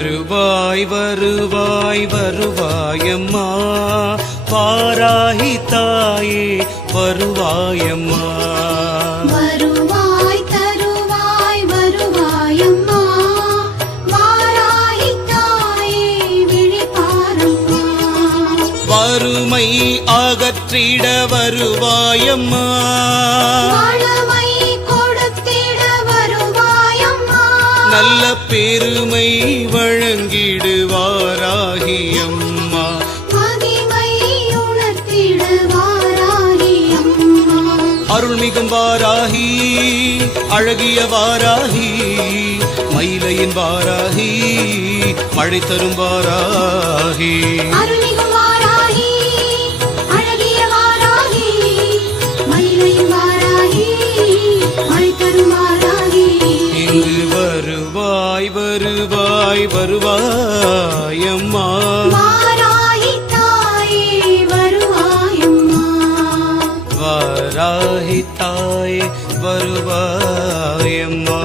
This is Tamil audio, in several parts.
வருவாய் வருவாய் வருவாயம்மா வாராகி தாயே வருவாயம்மா. வருவாய் தருவாய் வருவாயம்மா வாராகி தாயே விழிப்பாரம்மா. வறுமை அகற்றிட வருவாயம்மா வளமை கொடுத்திட வருவாயம்மா. நல்ல பெருமை வழங்கிடுவாராகி அம்மா. மகிமை உணர்த்திட வாராகி அம்மா. அருள்மிகும் வாராகி அழகிய வாராகி மயிலையின் வாராகி மழை தரும் வாராகி. அருள்மிகும் வாராகி அழகிய வாராகி மயிலையின் வாராகி மழை தரும் வாராகி. இங்கு வருவாய் வருவாய் வருவாயம்மா வாராகி தாயே வருவாயம்மா. வாராகி தாயே வருவாயம்மா.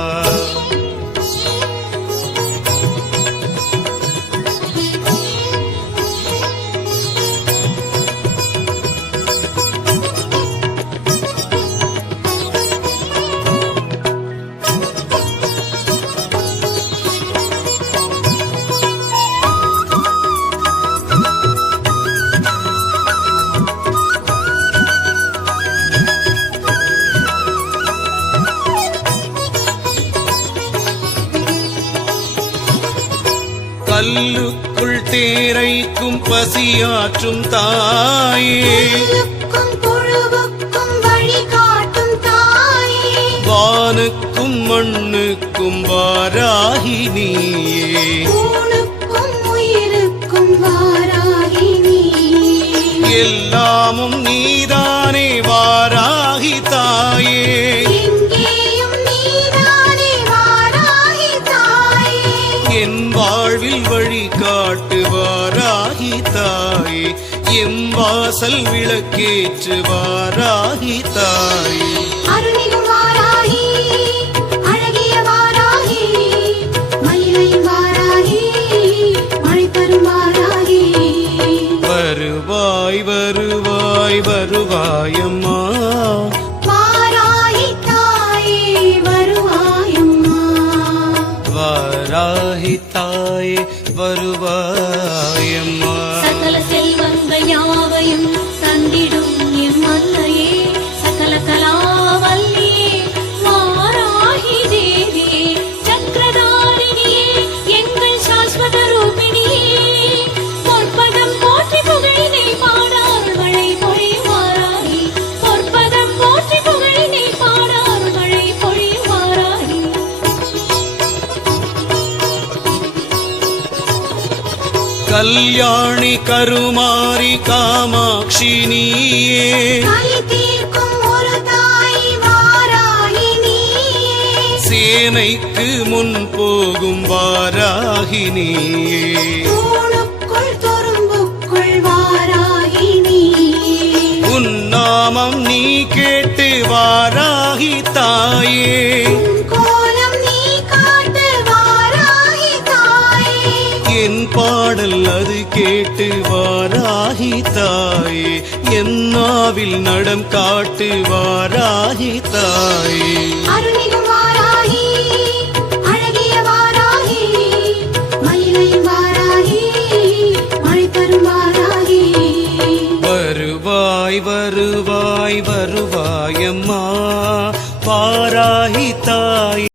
கல்லுக்குள் தேரைக்கும் பசியாற்றும் தாயே புல்லுக்கும் புழுவுக்கும் வழி காட்டும் தாயே. வானுக்கும் மண்ணுக்கும் வாராகி நீயே. ஊனுக்கும் உயிருக்கும் வாராகி நீயே. எல்லாமும் நீதானே வாராகி தாயே. எங்கேயும் நீதானே வாராகி தாயே. என் வாழ்வில் வழி காட்டு வாராகி தாயே. எம் வாசல் விளக்கேற்று வாராகி தாயே. அருள்மிகும் வாராகி அழகிய வாராகி மயிலையின் வாராகி மழை தரும் வாராகி. வருவாய் வருவாய் வருவாயம்மா வாராகி தாயே வருவாயம்மா. வாராகி தாயே வருவாயம்மா. சகல செல்வங்கள் யாவையும் தந்திடும் எம் அன்னையே. சகல கலாவல்லியே வாராகி தேவியே. சக்கரதாரிணியே எங்கள் சாஸ்வத ரூபிணியே. பொற்பதம் போற்றி புகழினை பாடார் மழை பொழியும் வாராகி. பொற்பதம் போற்றி புகழினை பாடார் மழை பொழியும் வாராகி. கல்யாணி கருமாரி காமாட்சி நீயே. கலி தீர்க்கும் ஒரு தாய் வாராகி நீயே. சேனைக்கு முன் போகும் வாராகி நீயே. தூணுக்குள் துரும்புக்குள் வாராகி நீயே. உன் நாமம் நீ கேட்டு வாராகி தாயே. உன் கோலம் நீ காட்டு வாராகி தாயே. என் பாடல் அது கேட்டு வாராகி தாயே. என் நாவில் நடம் காட்டு வாராகி தாயே. அருள்மிகும் வாராகி அழகிய வாராகி மயிலையின் வாராகி மழை தரும் வாராகி. வருவாய் வருவாய் வருவாயம்மா வாராகி தாயே.